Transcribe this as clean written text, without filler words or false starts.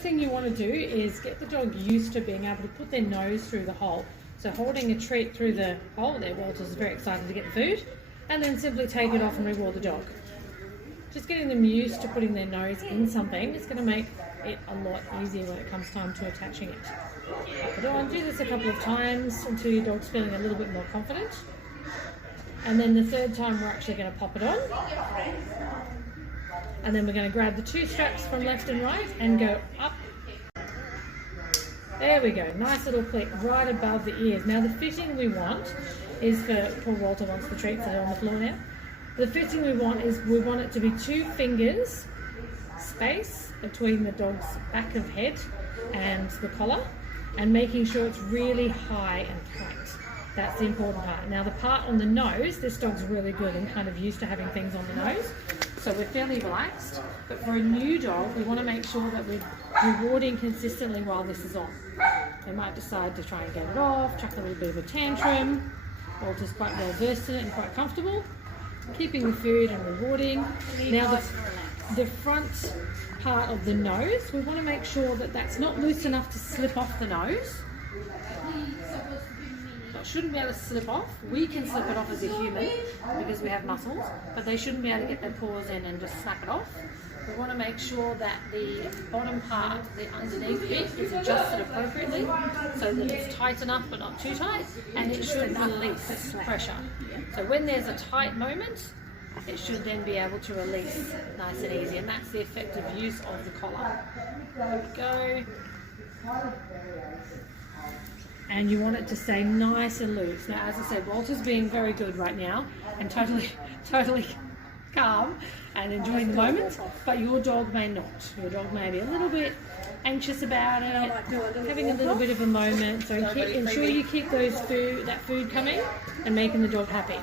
Thing you want to do is get the dog used to being able to put their nose through the hole. So holding a treat through the hole there, Walters is very excited to get the food, and then simply take it off and reward the dog. Just getting them used to putting their nose in something is going to make it a lot easier when it comes time to attaching it. Pop it on, do this a couple of times until your dog's feeling a little bit more confident. And then the third time we're actually going to pop it on. And then we're going to grab the two straps from left and right and go up. There we go, nice little click right above the ears. Now the fitting we want is for, poor Walter wants the treats that are on the floor now. The fitting we want is, we want it to be 2 fingers space between the dog's back of head and the collar, and making sure it's really high and tight. That's the important part. Now the part on the nose, this dog's really good and kind of used to having things on the nose. So we're fairly relaxed, but for a new dog, we want to make sure that we're rewarding consistently while this is on. They might decide to try and get it off, chuck a little bit of a tantrum, or just quite well versed in it and quite comfortable. Keeping the food and rewarding. Now the front part of the nose, we want to make sure that that's not loose enough to slip off the nose. It shouldn't be able to slip off. We can slip it off as a human because we have muscles, but they shouldn't be able to get their paws in and just snap it off. We want to make sure that the bottom part, the underneath bit, is adjusted appropriately so that it's tight enough but not too tight, and it should release pressure. So when there's a tight moment, it should then be able to release nice and easy, and that's the effective use of the collar. There we go. And you want it to stay nice and loose. Now, as I said, Walter's being very good right now and totally calm and enjoying the moment, but your dog may not. Your dog may be a little bit anxious about it, having a little bit of a moment. So ensure you keep that food coming and making the dog happy.